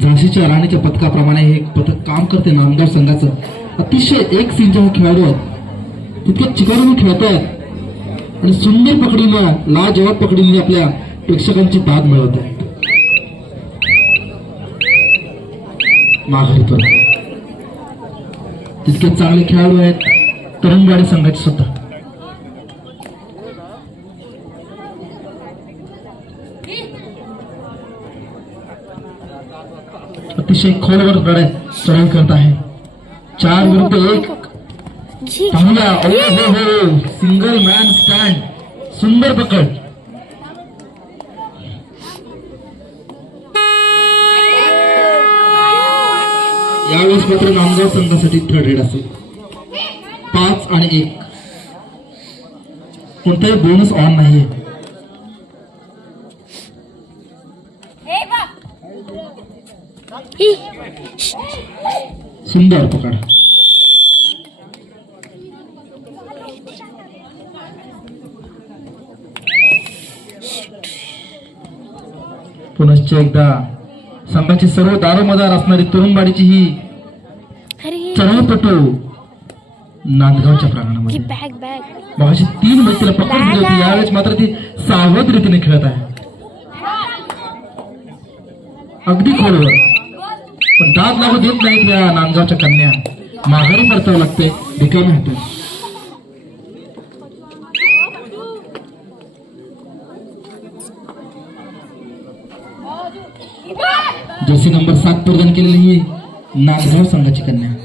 झाशीच्या राणीच्या पथकाप्रमाणे हे पथक काम करते. नांदगाव संघाचं अतिशय एक सिंचा हा खेळाडू आहेत, तितके चिकारून खेळतात आणि सुंदर पकडीनं लाजवाब पकडीने आपल्या प्रेक्षकांची दाद मिळवत आहेत. माघारी तितके चांगले खेळाडू आहेत तरुणवाडी संघाचे सुद्धा. अतिशय खोलवर लढाई चढाई करत आहे. 4 विरुद्ध 1. पाहूया. हो सिंगल मॅन स्टँड, सुंदर पकड. यावेळेस मात्र नांदगाव संघासाठी थर्ड रेड असेल. 5 आणि 1. कोणताही बोनस ऑन नाहीये. सुंदर पकड. पुनश्च एकदा संघाची सर्व दारोमदार असणारी तरुणवाडीची ही चढाईपटू नांदगावच्या प्रांगणामध्ये मगाशी 3 मैत्रीला पकड दिली होती. यावेळेस मात्र ती सावध रीतीने खेळत आहे. अगदी खोलवर, पण दाद लागू देत नाहीत या नांदगावच्या कन्या. माघारी परतावं लागते रिकाम्या हातात. जर्सी नंबर 7 परिधान केलेली ही नांदगाव संघाची कन्या.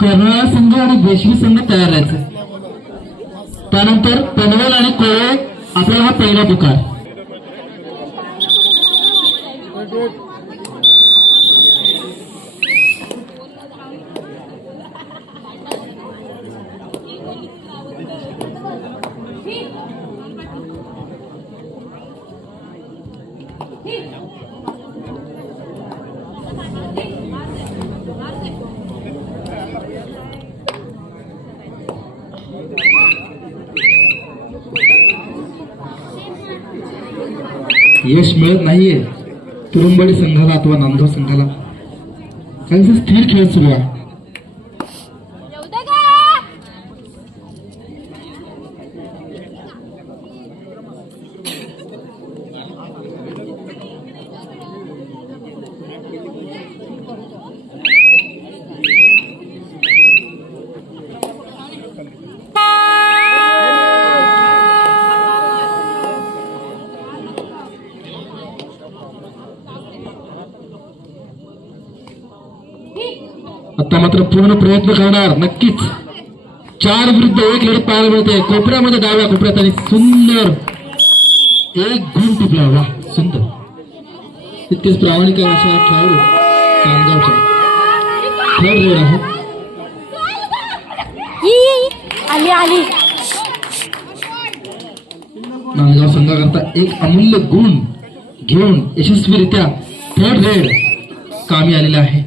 कर्नाळा संघ आणि बेशवी संघ तयार राहायचे. त्यानंतर पनवेल आणि कोळे आपला हा पहिला पुकार. यश मिळत नाहीये तरुणवाडी संघाला अथवा नांदगाव संघाला. काहीसा स्थिर खेळ सुरू आहे. आता मात्र पूर्ण प्रयत्न करणार नक्कीच. 4 विरुद्ध 1 लढत पाहायला मिळते. कोपऱ्यामध्ये डाव्या कोपऱ्यात आणि सुंदर 1 गुण टिपला. वा सुंदर. तितकेच प्रामाणिक अशा खेळाडू नांदगावच्या थर्ड रेड आहे. नांदगाव संघाकरता 1 अमूल्य गुण घेऊन यशस्वीरित्या थर्ड रेड कामी आलेला आहे.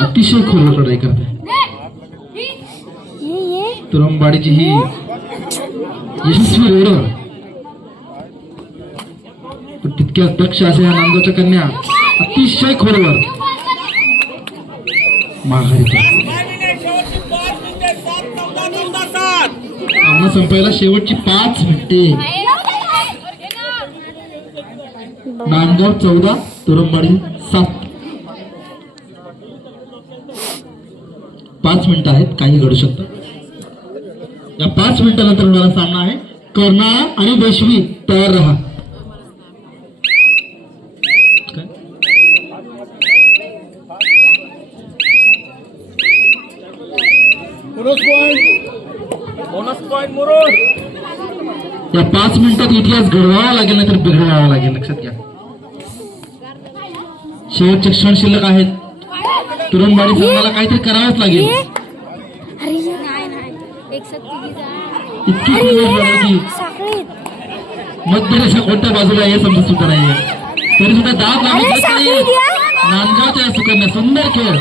अतिशय खोल लढाई करते तरुणवाडीची ही यशस्वी रेडर. तितक्या दक्ष अशा या नांदगावच्या कन्या अतिशय खोलवर माघारी. सामना संपायला शेवटची 5 मिनिटे. नांदगाव 14 तरुणवाडी 7. 5 मिनिटं आहेत, काही घडू शकतं. या 5 मिनिटानंतर होणारा सामना आहे. कर्नाळा आणि बेशवी तयार राहा. Bonus point Murud. या 5 मिनिटात इतिहास घडवावा लागेल, नाही तर बिघडवावा लागेल. लक्षात घ्या. शेवटचे क्षण शिल्लक आहेत. तरुणवाडी संघाला काहीतरी करावंच लागेल. इतकी सुंदर लढाई साखळीत मध्यरेषा कोणत्या बाजूला हे समजत सुद्धा नाहीये तरी सुद्धा डाव नांदगावच्या या सुकन्या सुंदर खेळ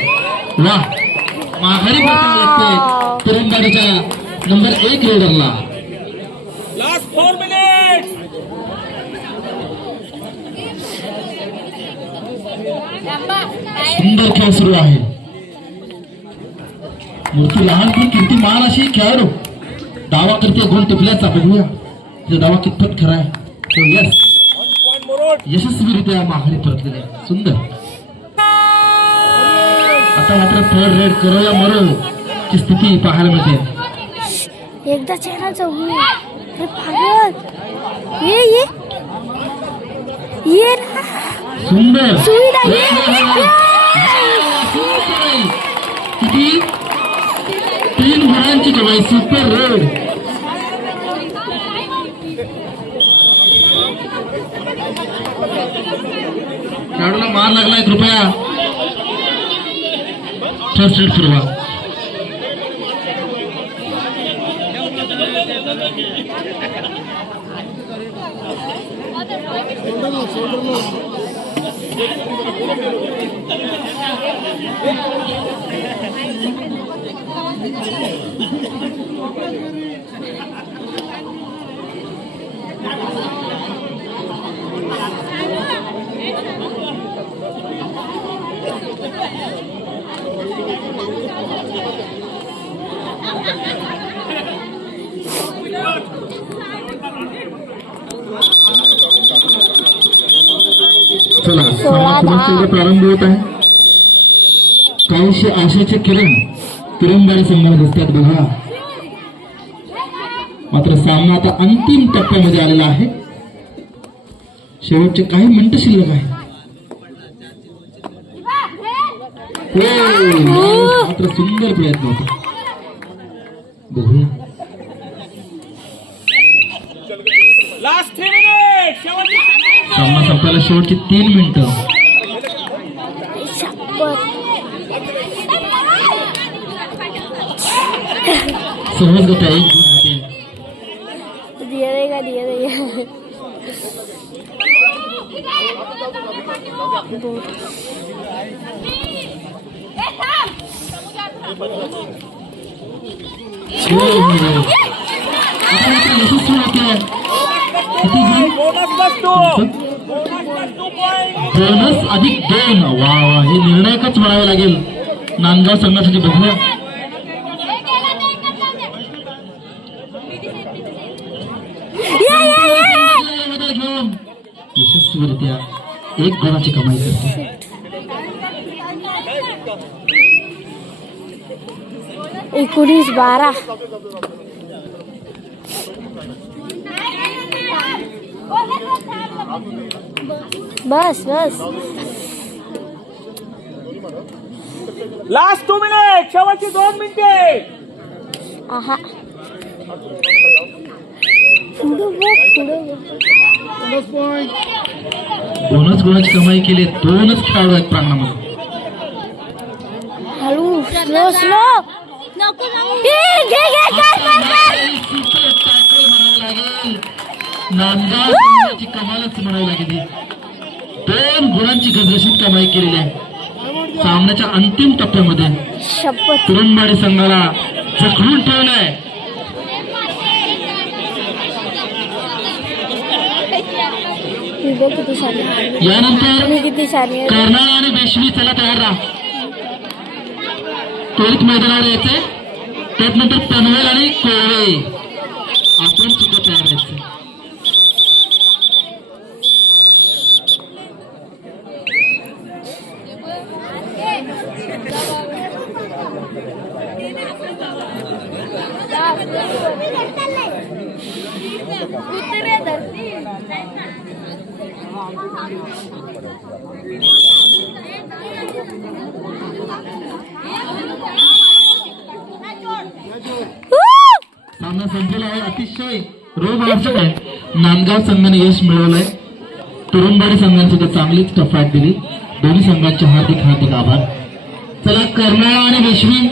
वा माघारी लागते तिरंदाजीच्या नंबर 1 रेडरला. Last 4 minutes. सुंदर खेळ सुरू आहे. मूर्ती लहान पण कीर्तिमान अशी खेळाडू दावा करते गुण टिपल्याचा. बघूया तिचा दावा कितपत खरा आहे. तो यस 1 point मुरुड. यशस्वीरित्या माघारी परतलेले आहे. सुंदर. आता मात्र थर्ड रेड करोया मरो ची स्थिती पाहायला मिळते. एकदा चेहरा चौघी हे पागल ये ना सुंदर सुविधा किती 3 गुणांची कमाई. Super red. खेळाडूला मार लागलाय. कृपया फर्स्ट रेड सुरुवात. चला सामना प्रारंभ होत आहे. काहीशी आशेचे किरण तिरंदाजी संघाला दिसतात बघा. मात्र सामना आता अंतिम टप्प्यामध्ये आलेला आहे. शेवटचे काही मिनिटं शिल्लक आहे. मात्र सुंदर प्रयत्न होता. बघूया Last 3 minutes. शेवटची सामना संपायला शेवटची 3 मिनिटं. सहज गती आहे. दिया देगा यशस्वी होते. किती गुण? bonus plus 2. Bonus plus 2 points. Bonus अधिक 2. वा वा हे निर्णायकच म्हणावे लागेल नांदगाव संघासाठी. बघूया घेऊन यशस्वीरित्या 1 गुणाची कमाई करते. एकोणीस 12 बस Last 2 minutes. शेवटची 2 मिनिटे. आहा पुढं बघ. बोनस गुणाची कमाई केली. 2च खेळाडू आहेत प्रांगणामध्ये. हळू स्लो नांदगाव संघाची कमालच म्हणावी लागेल. 2 गुणांची गजगशीत कमाई केलेली आहे. सामन्याच्या अंतिम टप्प्यामध्ये शपथ तिरंदाजी संघाला जखडून ठेवलंय. किती सारी यानंतर किती सारी कर्नाळ आणि बेशवी चला तयार राहा. त्वरित मैदानावर यायचे. त्यानंतर पनवेल आणि कोळवे आपण सुद्धा तयार राहायचं. सामना संपलेला आहे. अतिशय रोमांचक आहे. नांदगाव संघाने यश मिळवलंय. तुरुंबाडी संघाने सुद्धा चांगलीच टफ फाईट दिली. दोन्ही संघांचे हार्दिक आभार. चला कर्नाळा आणि बेशवी